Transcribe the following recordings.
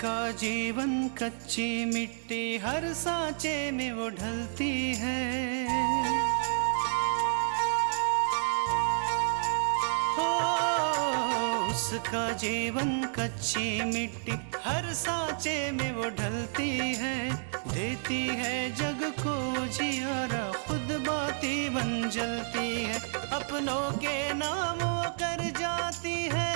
उसका जीवन कच्ची मिट्टी हर सांचे में वो ढलती है। हो उसका जीवन कच्ची मिट्टी हर सांचे में वो ढलती है। देती है जग को जियारा खुद बाती बन जलती है। अपनों के नाम वो कर जाती है।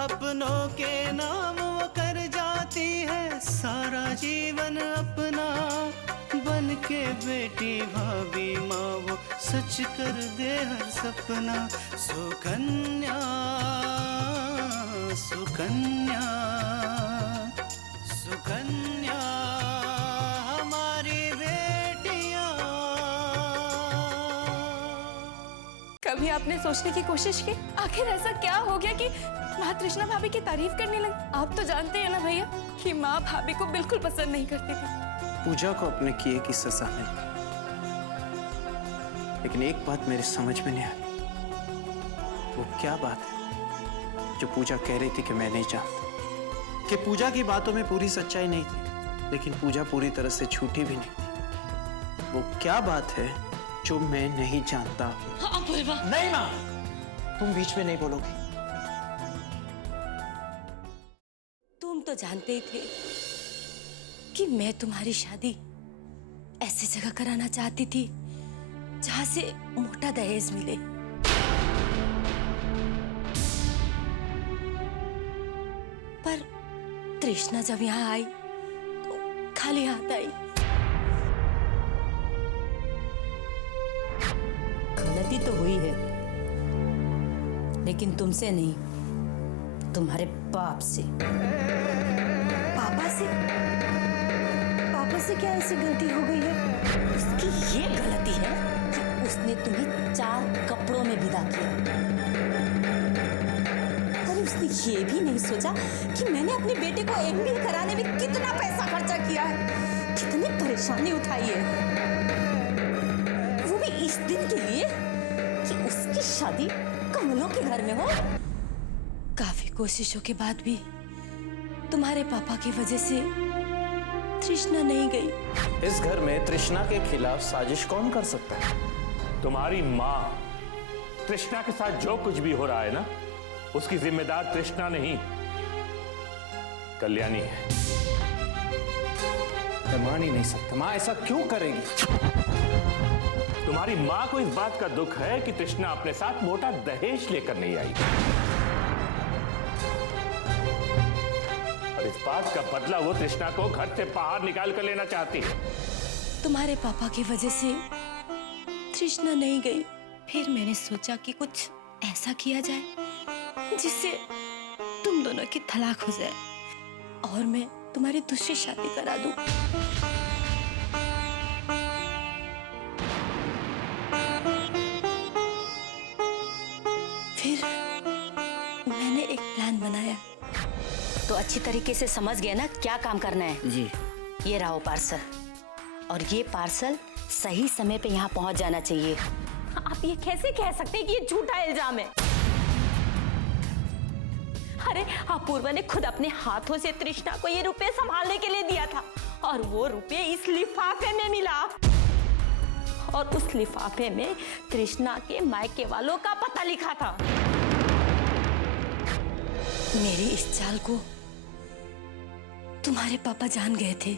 अपनों के नाम वो कर जाती है। सारा जीवन अपना बन के बेटी भाभी माँ वो सच कर दे हर सपना। सुकन्या सुकन्या सुकन्या हमारी बेटियाँ। कभी आपने सोचने की कोशिश की आखिर ऐसा क्या हो गया कि माँ तृष्णा भाभी की तारीफ करने लगी? आप तो जानते हैं ना भैया कि माँ भाभी को बिल्कुल पसंद नहीं करती थी। पूजा को अपने किए की सजा मिल गई, लेकिन एक बात मेरे समझ में नहीं आई। वो क्या बात है जो पूजा कह रही थी कि मैं नहीं जानता, कि पूजा की बातों में पूरी सच्चाई नहीं थी, लेकिन पूजा पूरी तरह से झूठी भी नहीं थी। वो क्या बात है जो मैं नहीं जानता हूँ? नहीं माँ, तुम बीच में नहीं बोलोगी। तुम तो जानते ही थे कि मैं तुम्हारी शादी ऐसी जगह कराना चाहती थी जहां से मोटा दहेज मिले। पर तृष्णा जब यहाँ आई तो खाली हाथ आई। गलती तो हुई है, लेकिन तुमसे नहीं, तुम्हारे बाप से। पापा से? पापा से क्या ऐसी गलती हो गई है? उसकी ये गलती है कि उसने तुम्हें 4 कपड़ों में विदा किया। और उसने ये भी नहीं सोचा कि मैंने अपने बेटे को एमबीए कराने में कितना पैसा खर्चा किया है, कितनी परेशानी उठाई है, वो भी इस दिन के लिए कि उसकी शादी कमलों के घर में हो। काफी कोशिशों के बाद भी तुम्हारे पापा की वजह से तृष्णा नहीं गई। इस घर में तृष्णा के खिलाफ साजिश कौन कर सकता है? तुम्हारी माँ। तृष्णा के साथ जो कुछ भी हो रहा है ना, उसकी जिम्मेदार तृष्णा नहीं, कल्याणी है। मैं मान ही नहीं सकता। माँ ऐसा क्यों करेगी? तुम्हारी माँ को इस बात का दुख है कि तृष्णा अपने साथ मोटा दहेज लेकर नहीं आई, और इस बात का बदला वो तृष्णा को घर से बाहर निकाल कर लेना चाहती है। तुम्हारे पापा की वजह से तृष्णा नहीं गई। फिर मैंने सोचा कि कुछ ऐसा किया जाए जिससे तुम दोनों की तलाक हो जाए और मैं तुम्हारी दूसरी शादी करा दूं। फिर मैंने एक प्लान बनाया। तो अच्छी तरीके से समझ गए ना क्या काम करना है? जी। ये रहा पार्सल, और ये पार्सल सही समय पे यहाँ पहुँच जाना चाहिए। आप ये कैसे कह सकते हैं कि ये झूठा इल्जाम है? अरे अपूर्वा ने खुद अपने हाथों से तृष्णा को ये रुपए संभालने के लिए दिया था, और वो रुपए इस लिफाफे में मिला, और उस लिफाफे में तृष्णा के मायके वालों का पता लिखा था। मेरी इस चाल को तुम्हारे पापा जान गए थे।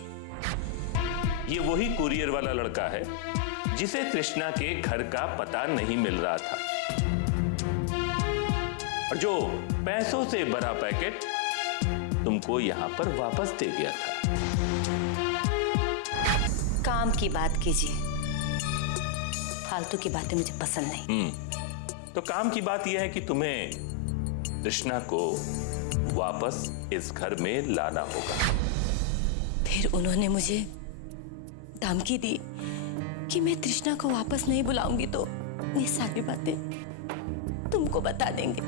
ये वही कुरियर वाला लड़का है जिसे तृष्णा के घर का पता नहीं मिल रहा था, और जो पैसों से भरा पैकेट तुमको यहां पर वापस दे गया था। काम की बात कीजिए, फालतू की बातें मुझे पसंद नहीं। तो काम की बात यह है कि तुम्हें तृष्णा को वापस इस घर में लाना होगा। फिर उन्होंने मुझे धमकी दी कि मैं तृष्णा को वापस नहीं बुलाऊंगी तो ये सारी बातें तुमको बता देंगे।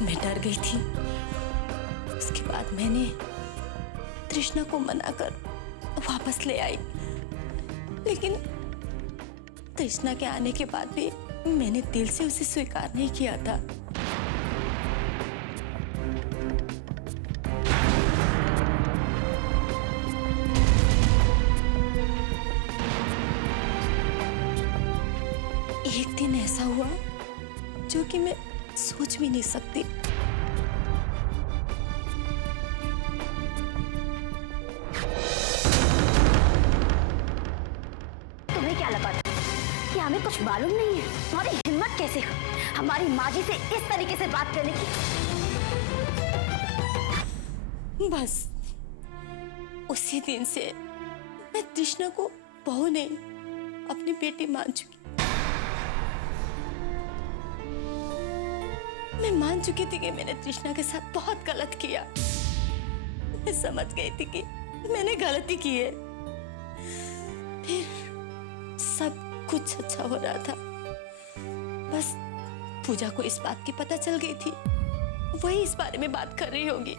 मैं डर गई थी। उसके बाद मैंने तृष्णा को मनाकर वापस ले आई, लेकिन तृष्णा के आने के बाद भी मैंने दिल से उसे स्वीकार नहीं किया था। एक दिन ऐसा हुआ जो कि मैं सोच भी नहीं सकती। तुम्हें क्या लगा था कि हमें कुछ मालूम नहीं है? तुम्हारी हिम्मत कैसे हुई हमारी माँ जी से इस तरीके से बात करने की? बस उसी दिन से मैं तृष्णा को बहू नहीं अपनी बेटी मान चुकी। मैं मान चुकी थी कि मैंने तृष्णा के साथ बहुत गलत किया। मैं समझ गई थी कि मैंने गलती की है। फिर सब कुछ अच्छा हो रहा था। बस पूजा को इस बात की पता चल गई थी। वही इस बारे में बात कर रही होगी।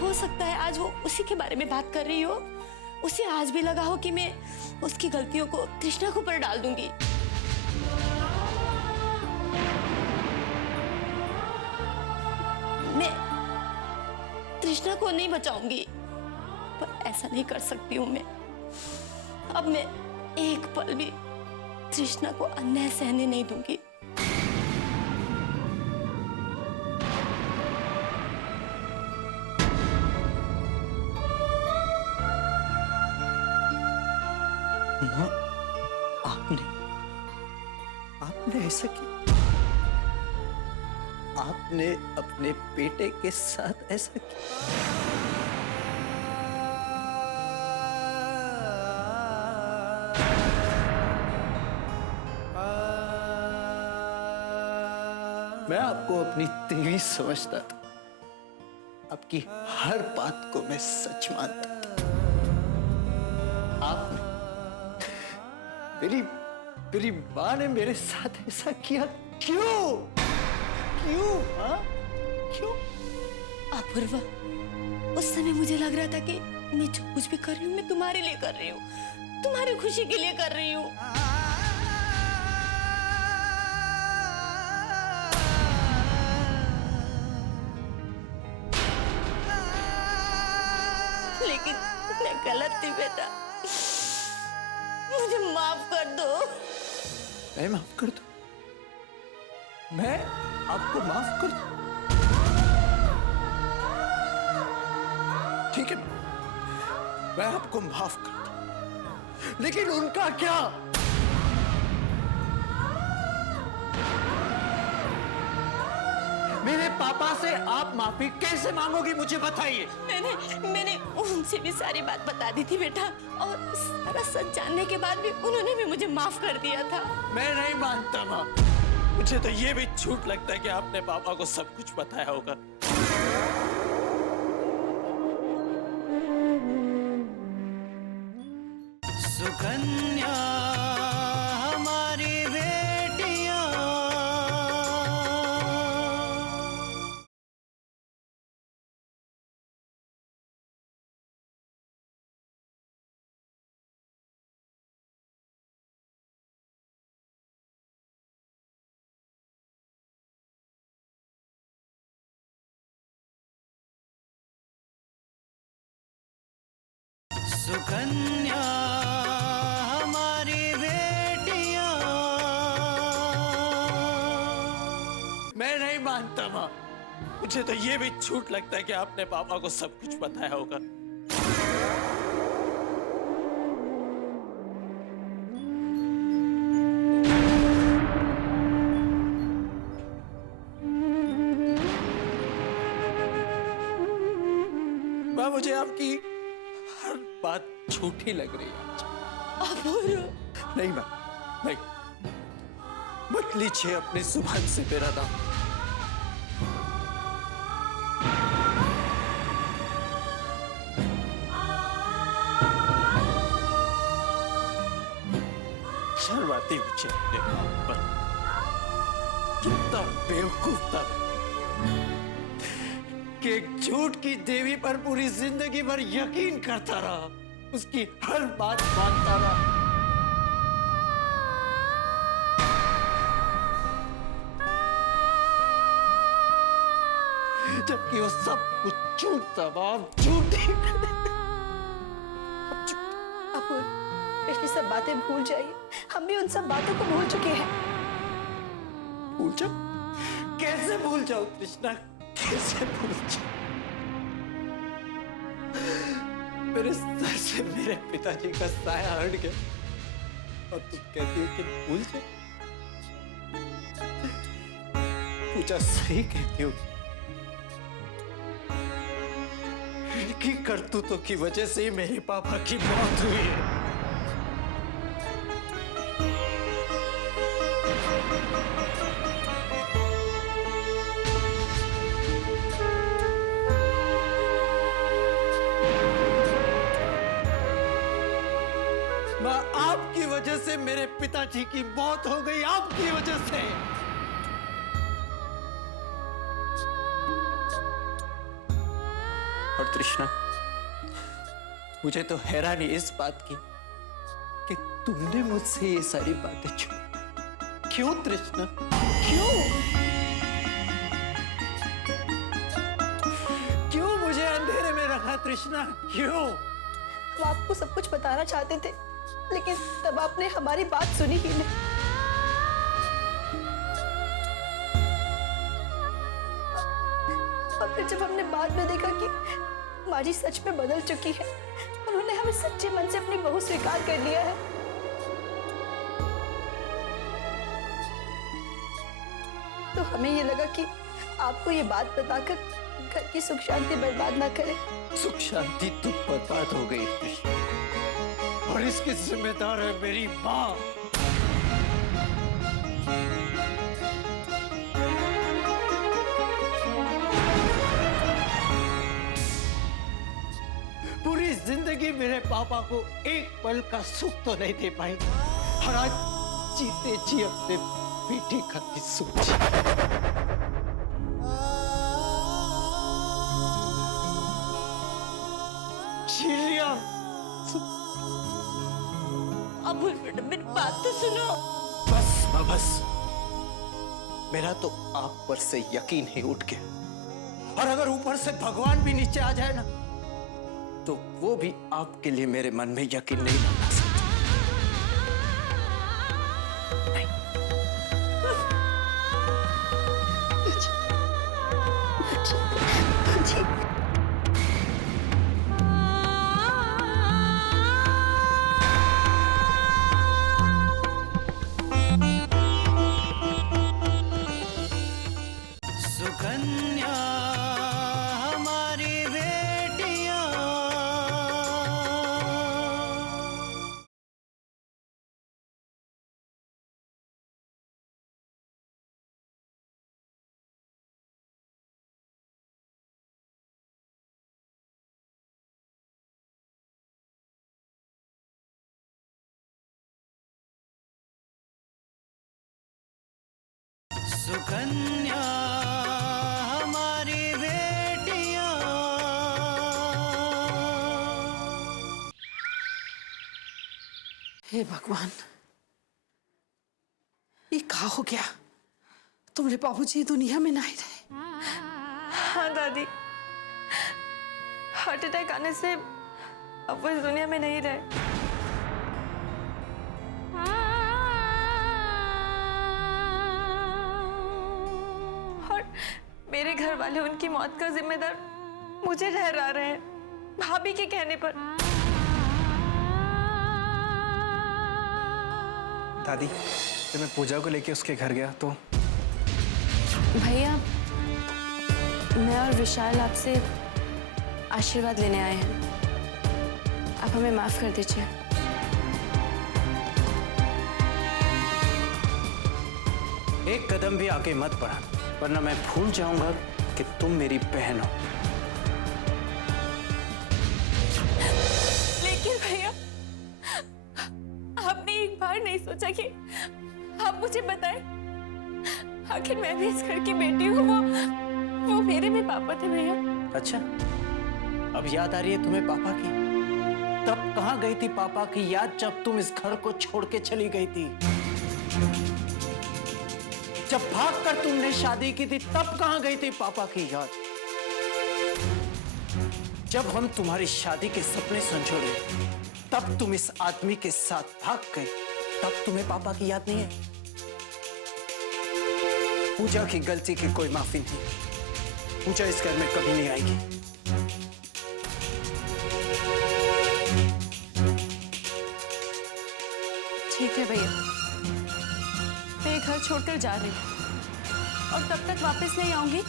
हो सकता है आज वो उसी के बारे में बात कर रही हो। उसे आज भी लगा हो कि मैं उसकी गलतियों को तृष्णा के ऊपर डाल दूंगी। मैं तृष्णा को नहीं बचाऊंगी, पर ऐसा नहीं कर सकती हूं मैं। अब मैं एक पल भी तृष्णा को अन्याय सहने नहीं दूंगी। माँ, आपने ऐसा किया? आपने अपने बेटे के साथ ऐसा किया? मैं आपको अपनी देवी समझता था। आपकी हर बात को मैं सच मानता था। आपने मेरी माँ ने मेरे साथ ऐसा किया क्यों? क्यों? हाँ? क्यों? अपूर्वा, उस समय मुझे लग रहा था कि मैं जो कुछ भी कर रही हूँ मैं तुम्हारे लिए कर रही हूँ, तुम्हारी खुशी के लिए कर रही हूँ। लेकिन मैं गलत थी बेटा, मुझे माफ कर दो। मैं माफ कर दूं? मैं आपको माफ कर दूं? ठीक है, मैं आपको माफ कर दूं, लेकिन उनका क्या? मेरे पापा से आप माफी कैसे मांगोगी, मुझे बताइए। मैंने उनसे भी सारी बात बता दी थी बेटा, और सारा सच जानने के बाद भी उन्होंने भी मुझे माफ कर दिया था। मैं नहीं मानता माँ, मुझे तो ये भी झूठ लगता है कि आपने पापा को सब कुछ बताया होगा। सुकन्या हमारी बेटियां, सुकन्या हमारी बेटियां। मैं नहीं मानता माँ, मुझे तो ये भी झूठ लगता है कि आपने पापा को सब कुछ बताया होगा। माँ, मुझे आपकी हर बात झूठी लग रही है। अपूर्व, नहीं माँ, नहीं, मत लीजिए अपनी जुबान से मेरा नाम। शर्माती हुई चेहरे पर कितना बेवकूफ था, कि एक झूठ की देवी पर पूरी जिंदगी भर यकीन करता रहा, उसकी हर बात मानता रहा। जबकि वो सब कुछ झूठ था, बाप, झूठ ही। अपूर्व, पिछली सब बातें भूल जाइए। हम भी उन सब बातों को भूल चुके हैं। भूल जाओ? कैसे भूल जाओ कृष्णा, कैसे भूल जाओ? मेरे सर से मेरे पिताजी का साया हट गया और तुम कहती हो कि भूल जाओ? पूजा सही कहती हो। इनकी करतूतों की वजह से ही मेरे पापा की मौत हुई है। माँ, आपकी वजह से मेरे पिताजी की मौत हो गई, आपकी वजह से। और तृष्णा, मुझे तो हैरानी इस बात की कि तुमने मुझसे ये सारी बातें छुपी। क्यों तृष्णा, क्यों? क्यों मुझे अंधेरे में रखा तृष्णा, क्यों? हम आपको सब कुछ बताना चाहते थे, लेकिन तब आपने हमारी बात सुनी ही नहीं। और फिर जब हमने बाद में देखा कि माँ जी सच में बदल चुकी है, उन्होंने हमें सच्चे मन से अपनी बहू स्वीकार कर लिया है, तो हमें ये लगा कि आपको ये बात बताकर घर की सुख शांति बर्बाद ना करें। सुख शांति तो बर्बाद हो गई और इसकी जिम्मेदार है मेरी माँ। पूरी जिंदगी मेरे पापा को एक पल का सुख तो नहीं दे पाई, और आज जीते जी अपने बेटे का भी सुख। अबुल बेटा, मेरी बात तो सुनो। बस माँ, बस। मेरा तो आप पर से यकीन ही उठ गया, और अगर ऊपर से भगवान भी नीचे आ जाए ना, तो वो भी आपके लिए मेरे मन में यकीन नहीं बना सकता। सुकन्या हमारी बेटियां, सुकन्या हमारी बेटियां। हे भगवान, ये क्या हो गया? तुम्हारे बाबूजी दुनिया में नहीं रहे। हाँ दादी, हार्ट अटैक आने से अब वो इस दुनिया में नहीं रहे। और मेरे घर वाले उनकी मौत का जिम्मेदार मुझे ठहरा रहे हैं, भाभी के कहने पर। दादी, जब मैं पूजा को लेके उसके घर गया तो भैया, मैं और विशाल आपसे आशीर्वाद लेने आए हैं। आप हमें माफ कर दीजिए। एक कदम भी आगे मत बढ़ा, वरना मैं भूल जाऊंगा कि तुम मेरी बहन हो। लेकिन भैया, आपने एक बार नहीं सोचा कि आप मुझे बताएं, आखिर मैं भी इस घर की बेटी हूँ। वो मेरे भी पापा थे भैया। अच्छा, अब याद आ रही है तुम्हें पापा की? तब कहाँ गई थी पापा की याद जब तुम इस घर को छोड़ के चली गई थी? जब भागकर तुमने शादी की थी तब कहाँ गई थी पापा की याद? जब हम तुम्हारी शादी के सपने संजोड़े तब तुम इस आदमी के साथ भाग गई, तब तुम्हें पापा की याद नहीं है? पूजा की गलती की कोई माफी नहीं। पूजा इस घर में कभी नहीं आएगी। ठीक है भैया, मैं ये घर छोड़कर जा रही हूँ और तब तक वापस नहीं आऊंगी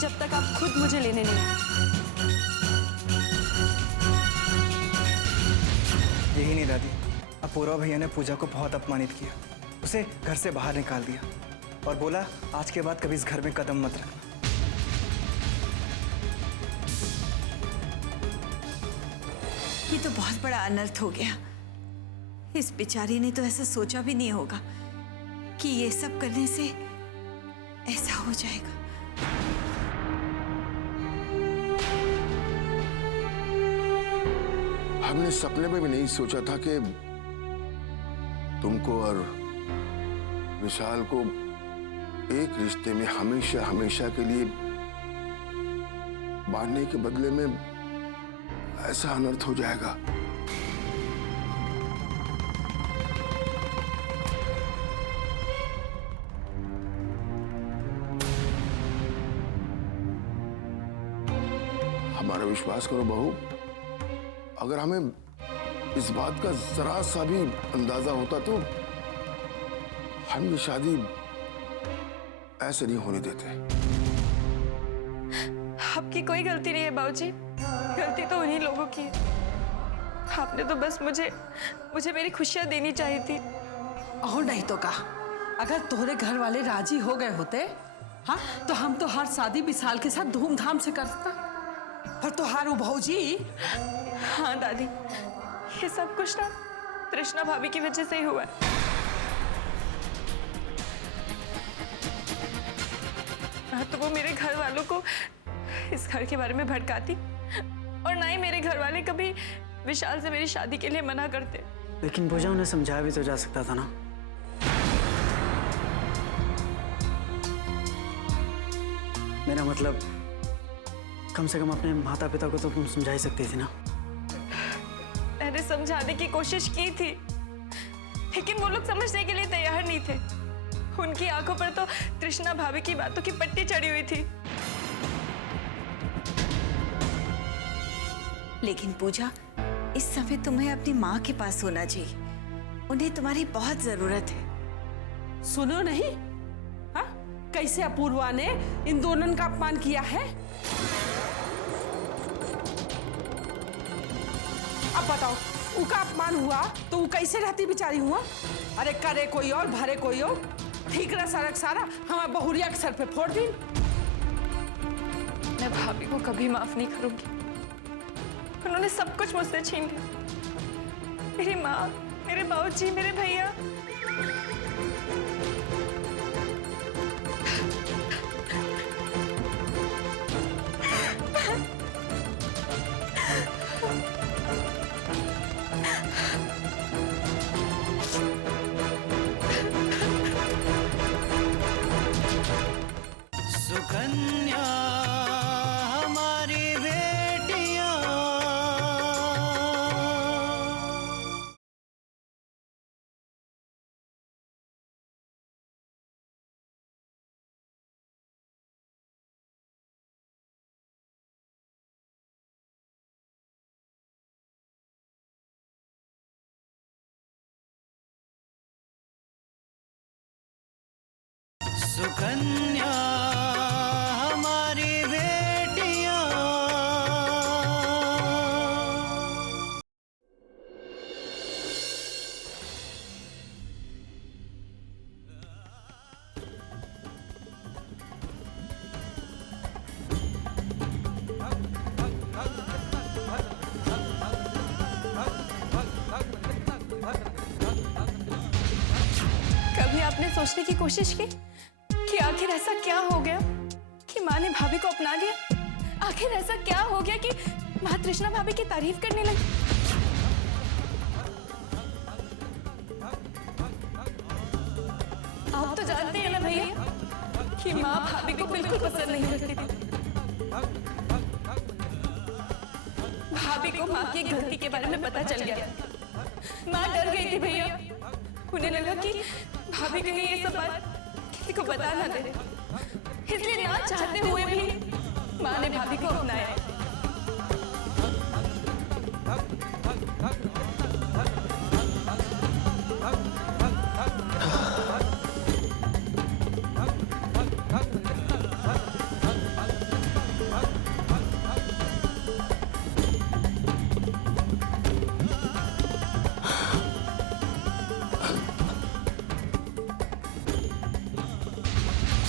जब तक आप खुद मुझे लेने नहीं आए। यही नहीं दादी, अपूर्वा भैया ने पूजा को बहुत अपमानित किया, उसे घर से बाहर निकाल दिया और बोला आज के बाद कभी इस घर में कदम मत रखना। ये तो बहुत बड़ा अनर्थ हो गया। इस बेचारी ने तो ऐसा सोचा भी नहीं होगा कि ये सब करने से ऐसा हो जाएगा। हमने सपने में भी नहीं सोचा था कि तुमको और विशाल को एक रिश्ते में हमेशा हमेशा के लिए बांधने के बदले में ऐसा अनर्थ हो जाएगा। हमारा विश्वास करो बहू, अगर हमें इस बात का जरा सा भी अंदाजा होता तो हम ये शादी ऐसे नहीं होने देते। आपकी कोई गलती नहीं है बाबूजी, गलती तो उन्हीं लोगों की है। आपने तो बस मुझे मेरी खुशियां देनी चाहिए थी। और नहीं तो कहा, अगर तोहरे घर वाले राजी हो गए होते, हाँ, तो हम तो हर शादी विशाल के साथ धूमधाम से करता। पर तुहारू भौजी। हाँ दादी, ये सब कुछ ना तृष्णा भाभी की वजह से ही हुआ है। ना तो वो मेरे घर वालों को इस घर के बारे में भड़काती और ना ही मेरे घर वाले कभी विशाल से मेरी शादी के लिए मना करते। लेकिन पूजा उन्हें समझाया भी तो जा सकता था ना। मेरा मतलब कम से कम अपने माता पिता को तो तुम समझा ही सकती थी ना। मैंने समझाने की कोशिश की थी, लेकिन वो लोग समझने के लिए तैयार नहीं थे। उनकी आंखों पर तो तृष्णा भाभी की बातों की पट्टी चढ़ी हुई थी। लेकिन पूजा, इस समय तुम्हें अपनी माँ के पास होना चाहिए। उन्हें तुम्हारी बहुत जरूरत है। सुनो नहीं, हाँ, कैसे अपूर्वा ने इन दोनों का अपमान किया है। अब बताओ, उनका अपमान हुआ तो वो कैसे रहती बेचारी हुआ। अरे करे कोई और भरे कोई और, ठीक रहा सरक सारा हमारा बहुरिया के सर पे फोड़ दी। मैं भाभी को कभी माफ नहीं करूंगी। उन्होंने सब कुछ मुझसे छीन लिया, मेरी माँ, मेरे बाबूजी, मेरे भैया। सुकन्या हमारी बेटियां। सुकन्या हमारी बेटियां। कभी आपने सोचने की कोशिश की कि आखिर ऐसा क्या हो गया कि माँ ने भाभी को अपना लिया? आखिर ऐसा क्या हो गया कि माँ तृष्णा भाभी की तारीफ करने लगी? आप तो जानते हैं ना भैया कि माँ भाभी को बिल्कुल पसंद नहीं करती थी। भाभी को माँ की गलती के बारे में पता चल गया। माँ डर गई थी भैया। उन्हें लगा कि भाभी कहीं ये सब बात किसी को बता ना दे, इसलिए ना चाहते हुए भी माँ ने भाभी को अपनाया।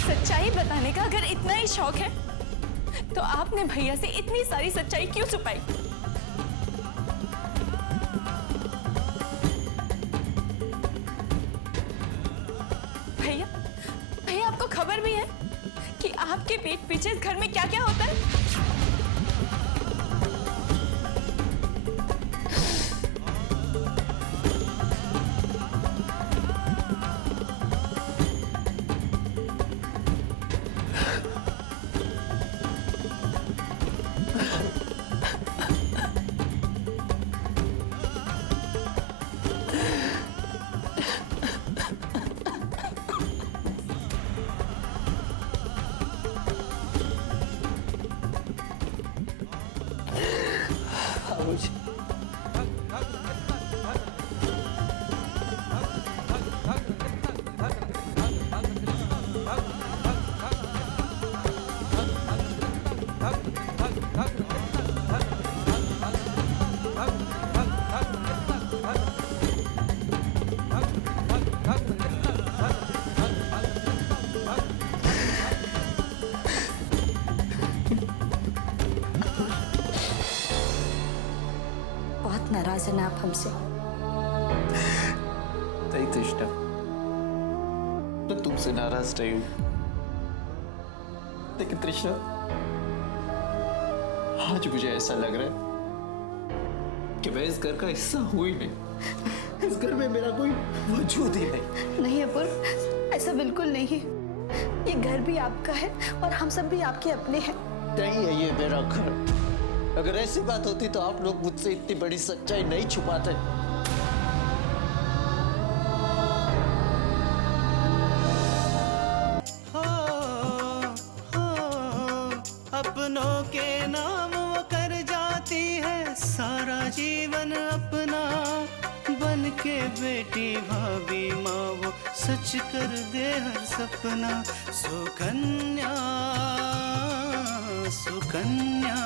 सच्चाई बताने का अगर इतना ही शौक है तो आपने भैया से इतनी सारी सच्चाई क्यों छुपाई? भैया, भैया आपको खबर भी है कि आपके पीठ पीछे इस घर में क्या क्या होता है? बहुत नाराज है ना आप हमसे? नहीं तृष्णा, मैं तुमसे नाराज नहीं हूं, लेकिन तृष्णा आज मुझे ऐसा लग रहा है कि मैं इस घर का हिस्सा हूं ही नहीं। इस घर में मेरा कोई वजूद ही नहीं। नहीं अपूर्व, ऐसा बिल्कुल नहीं है। ये घर भी आपका है और हम सब भी आपके अपने हैं। नहीं है ये मेरा घर। अगर ऐसी बात होती तो आप लोग मुझसे इतनी बड़ी सच्चाई नहीं छुपाते। अपनों के नाम वो कर जाती है सारा जीवन अपना, बन के बेटी भाभी माँ वो सच कर दे हर सपना। सुकन्या सुकन्या